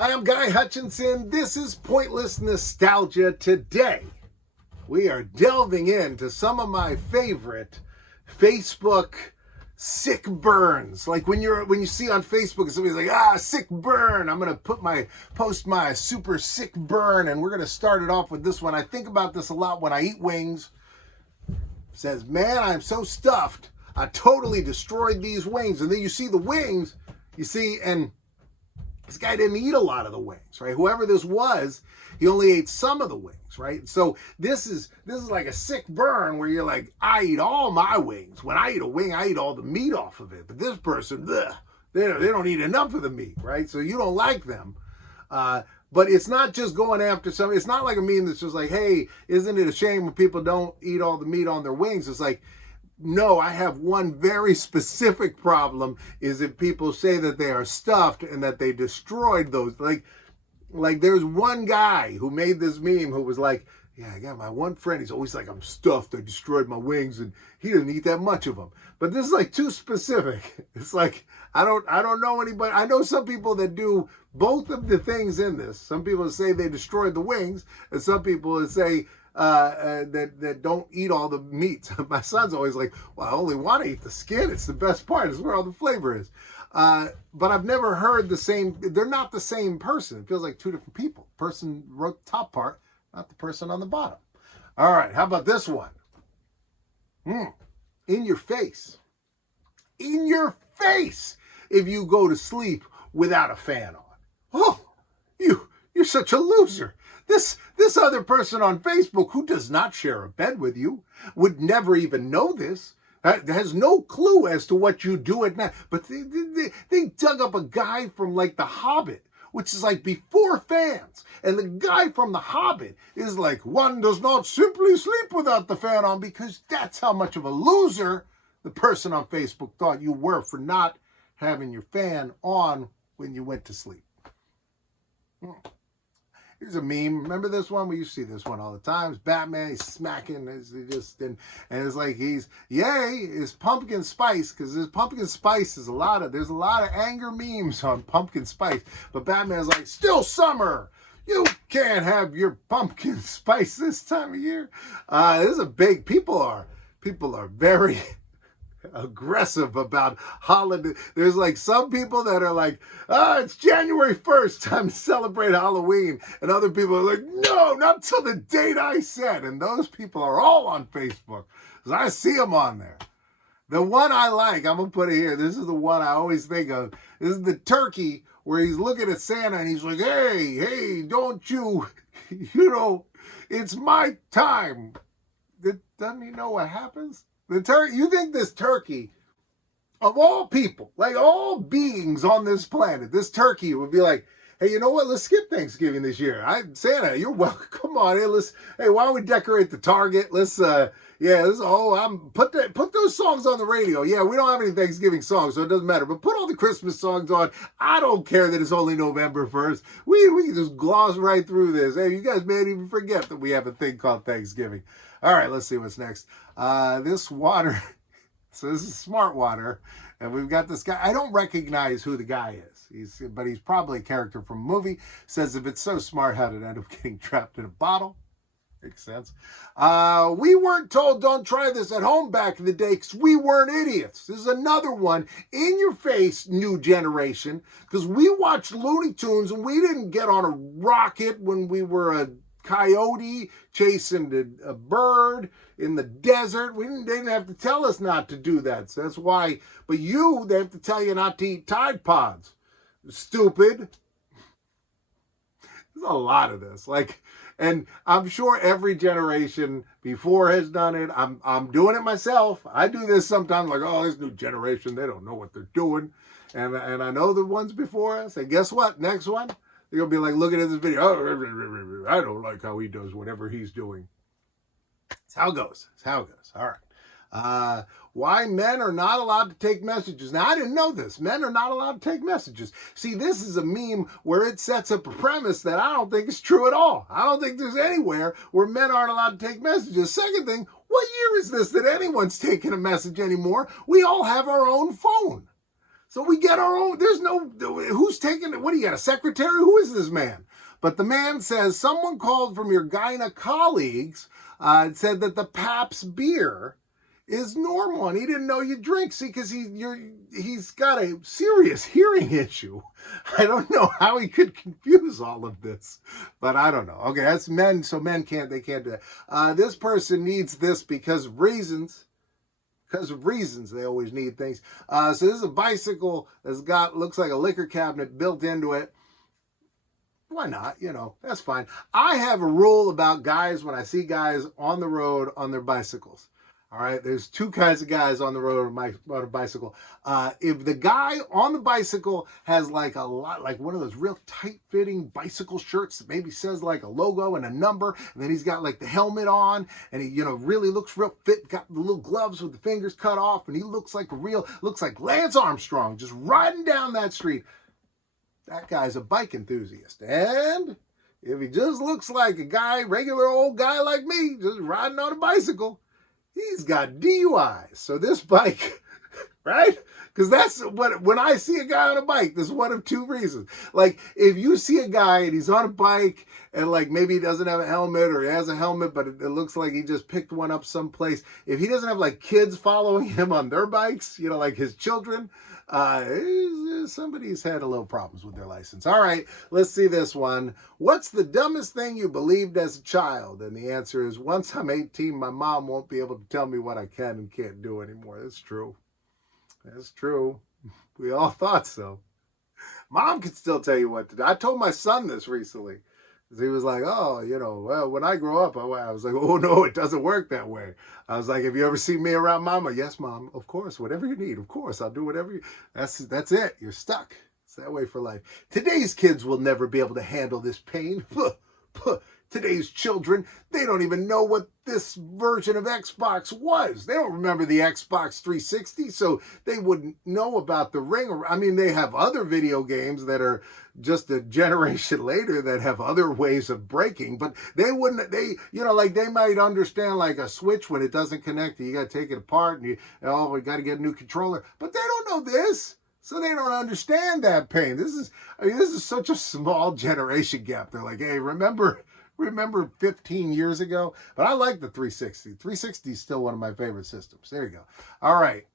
Hi, I'm Guy Hutchinson. This is Pointless Nostalgia. Today, we are delving into some of my favorite Facebook sick burns. Like when you see on Facebook somebody's like, sick burn. I'm gonna post my super sick burn, and we're gonna start it off with this one. I think about this a lot when I eat wings. It says, man, I'm so stuffed. I totally destroyed these wings. And then you see the wings, and this guy didn't eat a lot of the wings, right? Whoever this was, he only ate some of the wings, right? So this is like a sick burn where you're like, I eat all my wings. When I eat a wing, I eat all the meat off of it. But this person, they don't eat enough of the meat, right? So you don't like them. But it's not just going after somebody. It's not like a meme that's just like, hey, isn't it a shame when people don't eat all the meat on their wings? It's like, no, I have one very specific problem, is that people say that they are stuffed and that they destroyed those. Like there's one guy who made this meme who was like, yeah, I got my one friend. He's always like, I'm stuffed. I destroyed my wings, and he didn't eat that much of them. But this is like too specific. It's like, I don't know anybody. I know some people that do both of the things in this. Some people say they destroyed the wings, and some people say that don't eat all the meat. My son's always like, well, I only want to eat the skin. It's the best part. It's where all the flavor is. But I've never heard the same. They're not the same person. It feels like two different people. Person wrote the top part, not the person on the bottom. All right, how about this one? In your face. In your face if you go to sleep without a fan on. Oh, you're such a loser. This other person on Facebook who does not share a bed with you would never even know this. Has no clue as to what you do at night. But they dug up a guy from like The Hobbit, which is like before fans. And the guy from The Hobbit is like, one does not simply sleep without the fan on, because that's how much of a loser the person on Facebook thought you were for not having your fan on when you went to sleep. Here's a meme. Remember this one? We used to see this one all the time. It's Batman. He's smacking. And it's like is pumpkin spice, because this pumpkin spice is there's a lot of anger memes on pumpkin spice. But Batman's like, still summer. You can't have your pumpkin spice this time of year. This is a big, people are very aggressive about holiday. There's like some people that are like, it's January 1st, time to celebrate Halloween. And other people are like, no, not till the date I said. And those people are all on Facebook, because I see them on there. The one I like, I'm going to put it here. This is the one I always think of. This is the turkey where he's looking at Santa and he's like, hey, don't you, it's my time. Doesn't he know what happens? You think this turkey, of all people, like all beings on this planet, this turkey would be like, hey, you know what? Let's skip Thanksgiving this year. Santa, you're welcome. Come on in. Why don't we decorate the Target? Put those songs on the radio. Yeah, we don't have any Thanksgiving songs, so it doesn't matter. But put all the Christmas songs on. I don't care that it's only November 1st. We can just gloss right through this. Hey, you guys may even forget that we have a thing called Thanksgiving. All right, let's see what's next. This water, so this is Smart Water, and we've got this guy. I don't recognize who the guy is. But he's probably a character from a movie. Says, if it's so smart, how did it end up getting trapped in a bottle? Makes sense. We weren't told don't try this at home back in the day because we weren't idiots. This is another one, in your face, new generation, because we watched Looney Tunes and we didn't get on a rocket when we were a coyote chasing a bird in the desert. They didn't have to tell us not to do that. So that's why. But they have to tell you not to eat Tide Pods. Stupid. There's a lot of this. And I'm sure every generation before has done it. I'm doing it myself. I do this sometimes, like, this new generation, they don't know what they're doing. And I know the ones before us. And guess what? Next one, they're going to be like looking at this video. I don't like how he does whatever he's doing. It's how it goes. All right. Why men are not allowed to take messages. Now, I didn't know this. Men are not allowed to take messages. See, this is a meme where it sets up a premise that I don't think is true at all. I don't think there's anywhere where men aren't allowed to take messages. Second thing, what year is this that anyone's taking a message anymore? We all have our own phone. So we get our own, there's no, who's taking it? What do you got, a secretary? Who is this man? But the man says, someone called from your Gyna colleagues and said that the Pabst beer is normal, and he didn't know you drink. See, because he's got a serious hearing issue. I don't know how he could confuse all of this, but I don't know. Okay, that's men, so men can't do that. This person needs this because of reasons. Because of reasons, they always need things. So this is a bicycle that's got, looks like a liquor cabinet built into it. Why not? You know, that's fine. I have a rule about guys when I see guys on the road on their bicycles. All right, there's two kinds of guys on the road on a bicycle. If the guy on the bicycle has like one of those real tight-fitting bicycle shirts that maybe says like a logo and a number, and then he's got like the helmet on, and he, you know, really looks real fit, got the little gloves with the fingers cut off, and he looks like Lance Armstrong just riding down that street. That guy's a bike enthusiast. And if he just looks like a guy, regular old guy like me, just riding on a bicycle, he's got DUIs. So this bike, right? Because that's what, when I see a guy on a bike, there's one of two reasons. Like, if you see a guy and he's on a bike and like maybe he doesn't have a helmet, or he has a helmet, but it looks like he just picked one up someplace. If he doesn't have like kids following him on their bikes, you know, like his children, somebody's had a little problems with their license. All right, let's see this one. What's the dumbest thing you believed as a child? And the answer is, once I'm 18, my mom won't be able to tell me what I can and can't do anymore. That's true. That's true. We all thought so. Mom could still tell you what to do. I told my son this recently. He was like, oh, you know, well, when I grow up, I was like, oh, no, it doesn't work that way. I was like, have you ever seen me around Mama? Yes, Mom, of course, whatever you need, of course, I'll do whatever you, that's it, you're stuck. It's that way for life. Today's kids will never be able to handle this pain. Today's children, they don't even know what this version of Xbox was. They don't remember the Xbox 360, so they wouldn't know about the Ring. I mean, they have other video games that are just a generation later that have other ways of breaking, but they wouldn't, you know, like they might understand like a switch when it doesn't connect, you got to take it apart, and we got to get a new controller, but they don't know this. So they don't understand that pain. This is such a small generation gap. They're like, hey, remember 15 years ago? But I like the 360. 360 is still one of my favorite systems. There you go. All right.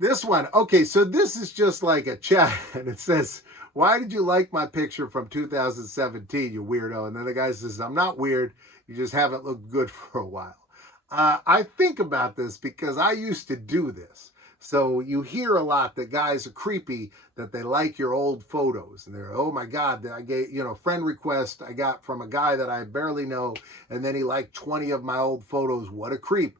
This one. Okay, so this is just like a chat, and it says, why did you like my picture from 2017, you weirdo? And then the guy says, I'm not weird. You just haven't looked good for a while. I think about this because I used to do this. So you hear a lot that guys are creepy, that they like your old photos. And they're, oh my God, I gave, you know, friend request I got from a guy that I barely know, and then he liked 20 of my old photos. What a creep.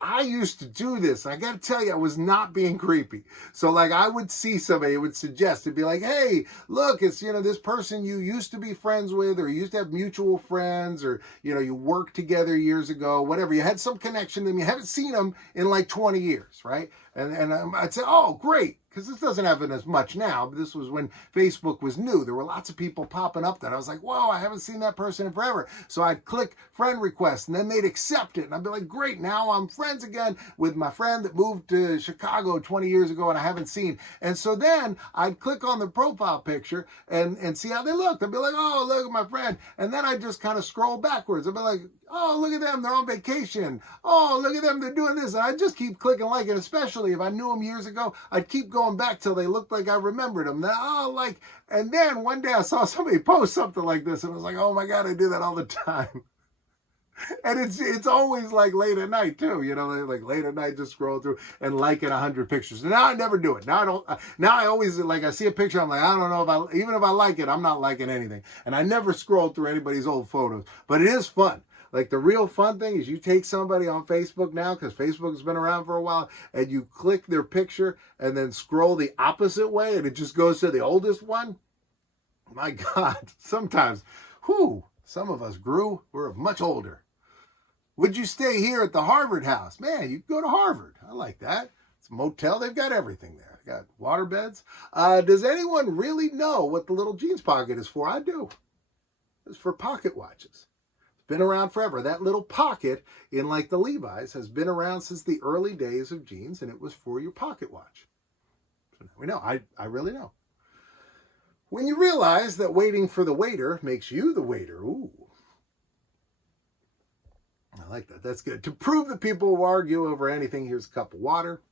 I used to do this. I got to tell you, I was not being creepy. So like I would see somebody, it would suggest, it'd be like, hey, look, it's, you know, this person you used to be friends with, or you used to have mutual friends, or, you know, you worked together years ago, whatever. You had some connection to them. You haven't seen them in like 20 years, right? And I'd say, oh, great. Because this doesn't happen as much now, but this was when Facebook was new. There were lots of people popping up that I was like, whoa, I haven't seen that person in forever. So I'd click friend request, and then they'd accept it. And I'd be like, great, now I'm friends again with my friend that moved to Chicago 20 years ago and I haven't seen. And so then I'd click on the profile picture and see how they looked. I'd be like, oh, look at my friend. And then I'd just kind of scroll backwards. I'd be like, oh, look at them, they're on vacation. Oh, look at them, they're doing this. And I'd just keep clicking like it, especially if I knew them years ago. I'd keep going back till they looked like I remembered them. And then one day I saw somebody post something like this, and I was like, oh my God, I do that all the time. And it's always like late at night too, you know, like late at night, just scroll through and liking 100 pictures. And now I never do it. Now I don't. Now I always, like, I see a picture, I'm like, I don't know even if I like it, I'm not liking anything. And I never scroll through anybody's old photos, but it is fun. Like the real fun thing is you take somebody on Facebook now, because Facebook has been around for a while, and you click their picture and then scroll the opposite way, and it just goes to the oldest one. My God, sometimes, some of us grew. We're much older. Would you stay here at the Harvard house? Man, you go to Harvard. I like that. It's a motel. They've got everything there. They got water beds. Does anyone really know what the little jeans pocket is for? I do. It's for pocket watches. Been around forever. That little pocket in like the Levi's has been around since the early days of jeans, and it was for your pocket watch. We know. I really know. When you realize that waiting for the waiter makes you the waiter. Ooh. I like that. That's good. To prove that people will argue over anything, here's a cup of water.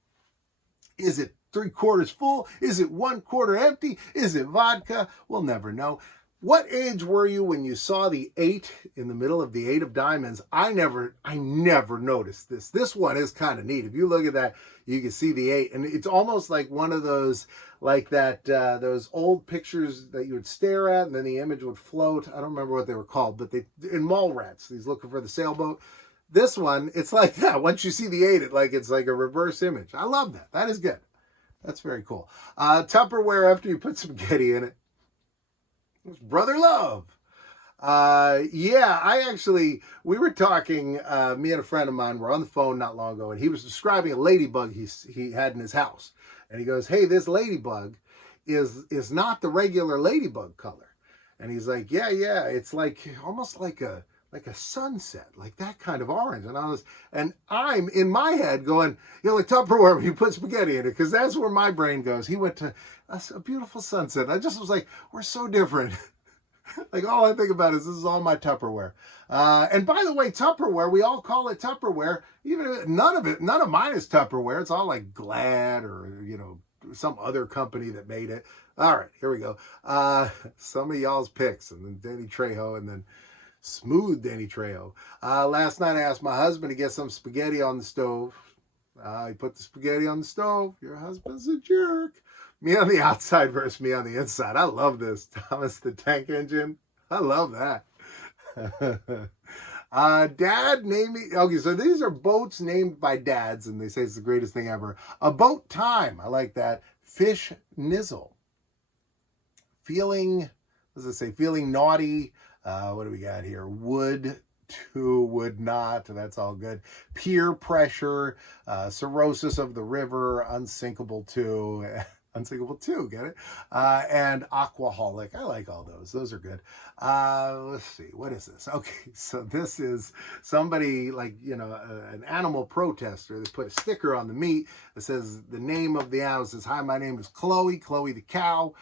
Is it 3/4 full? Is it 1/4 empty? Is it vodka? We'll never know. What age were you when you saw the 8 in the middle of the 8 of diamonds? I never noticed this. This one is kind of neat. If you look at that, you can see the 8, and it's almost like one of those, like that, those old pictures that you would stare at, and then the image would float. I don't remember what they were called, but they in Mallrats. He's looking for the sailboat. This one, it's like that. Once you see the 8, it's like a reverse image. I love that. That is good. That's very cool. Tupperware after you put spaghetti in it. It's brother love. Yeah, we were talking, me and a friend of mine were on the phone not long ago, and he was describing a ladybug he had in his house. And he goes, hey, this ladybug is not the regular ladybug color. And he's like, yeah, it's like almost like a sunset, like that kind of orange. And I'm in my head going, like Tupperware when you put spaghetti in it, because that's where my brain goes. He went to a beautiful sunset. I just was like, we're so different. Like all I think about is this is all my Tupperware. And by the way, Tupperware, we all call it Tupperware. Even none of mine is Tupperware. It's all like Glad or, some other company that made it. All right, here we go. Some of y'all's picks, and then Danny Trejo, and then smooth Danny Trejo. Last night I asked my husband to get some spaghetti on the stove. He put the spaghetti on the stove. Your husband's a jerk. Me on the outside versus me on the inside. I love this. Thomas the Tank Engine. I love that. Dad, name me. Okay, so these are boats named by dads, and they say it's the greatest thing ever. A boat time. I like that. Fish nizzle. Feeling, what does it say? Feeling naughty. What do we got here? Would to, would not. That's all good. Peer pressure. Cirrhosis of the river. Unsinkable to. Unsinkable 2, get it? And Aquaholic. I like all those. Those are good. Let's see. What is this? Okay, so this is somebody like, an animal protester. They put a sticker on the meat that says the name of the animal. It says, hi, my name is Chloe the cow.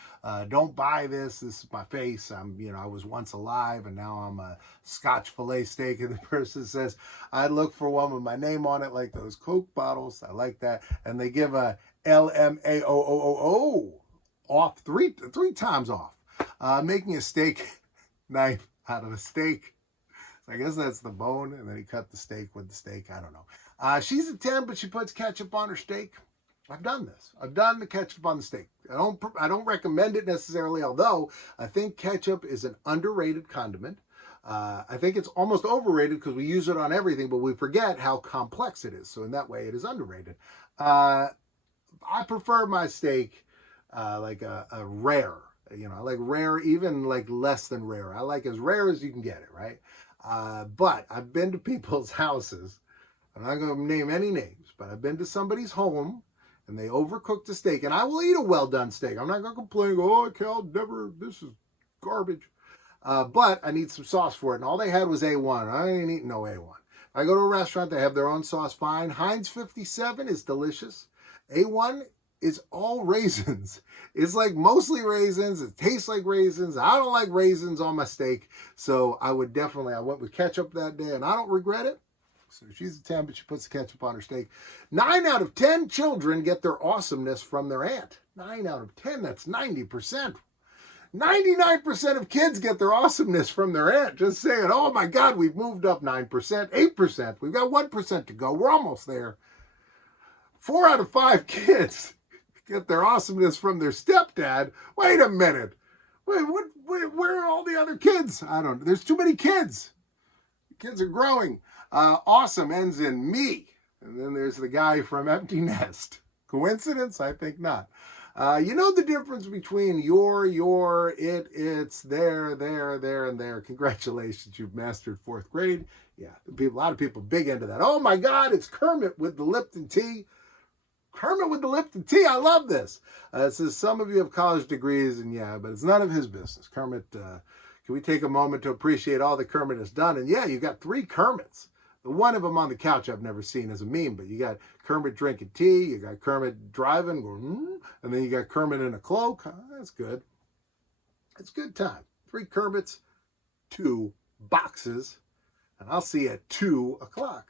Don't buy this. This is my face. I was once alive and now I'm a Scotch fillet steak. And the person says, I'd look for one with my name on it, like those Coke bottles. I like that. And they give a LMAOOOO off three times off. Making a steak knife out of a steak. So I guess that's the bone, and then he cut the steak with the steak. I don't know. She's a 10, but she puts ketchup on her steak. I've done this. I've done the ketchup on the steak. I don't recommend it necessarily, although I think ketchup is an underrated condiment. I think it's almost overrated because we use it on everything, but we forget how complex it is. So in that way, it is underrated. I prefer my steak like a rare. I like rare, even like less than rare. I like as rare as you can get it, right? But I've been to people's houses. I'm not going to name any names, but I've been to somebody's home and they overcooked the steak. And I will eat a well-done steak. I'm not going to complain, oh, Cal, this is garbage. But I need some sauce for it. And all they had was A1. I ain't eating no A1. I go to a restaurant, they have their own sauce, fine. Heinz 57 is delicious. A1 is all raisins. It's like mostly raisins. It tastes like raisins. I don't like raisins on my steak. So I went with ketchup that day and I don't regret it. So she's a 10, but she puts the ketchup on her steak. 9 out of 10 children get their awesomeness from their aunt. 9 out of 10, that's 90%. 99% of kids get their awesomeness from their aunt. Just saying, oh my God, we've moved up 9%, 8%. We've got 1% to go. We're almost there. 4 out of 5 kids get their awesomeness from their stepdad. Wait a minute. Wait, where are all the other kids? There's too many kids. Kids are growing. Awesome ends in me. And then there's the guy from Empty Nest. Coincidence? I think not. You know the difference between your, it's, there, and there. Congratulations, you've mastered 4th grade. Yeah, a lot of people big into that. Oh my God, it's Kermit with the Lipton tea. Kermit with the Lipton tea. I love this. It says some of you have college degrees, and yeah, but it's none of his business. Kermit, can we take a moment to appreciate all that Kermit has done? And yeah, you got 3 Kermits. The one of them on the couch I've never seen as a meme, but you got Kermit drinking tea, you got Kermit driving, going, and then you got Kermit in a cloak. That's good. It's a good time. 3 Kermits, 2 boxes, and I'll see you at 2 o'clock.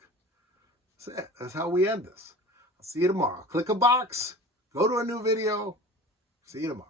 That's it. That's how we end this. I'll see you tomorrow. Click a box, go to a new video. See you tomorrow.